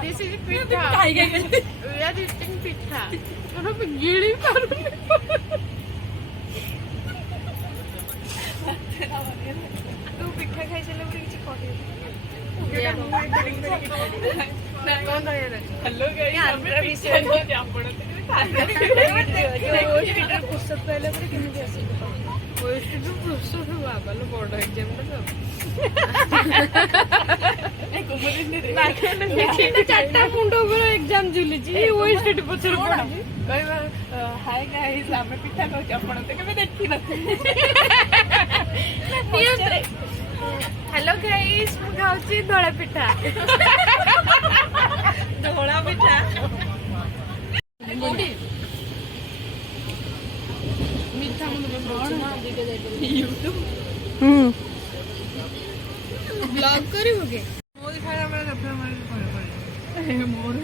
This is pitha. We are eating pitha. Kano pe gili paruni. तू पिठा खाई चले पूरी किसी कॉफी हेलो गाइस आंध्र विषय पुस्तक पहले पूरी कितनी ऐसी ओएसटी प्रोसेस बाबा लो बोर्ड एग्जाम टा चारटा मुंड ऊपर एग्जाम झुलिची ओएसटी पछर पड़ी कहबा हाय गाइस आमे पिठा खाऊ आपण तो केबे देखि नथि हेलो गाइस मु खाउची धोळा पिठा धोळा पिठा मीठा मुंड कोन दिके जाय यूट्यूब ब्लॉग करिवो के मोदी खाना मेरे अपना मारे मोर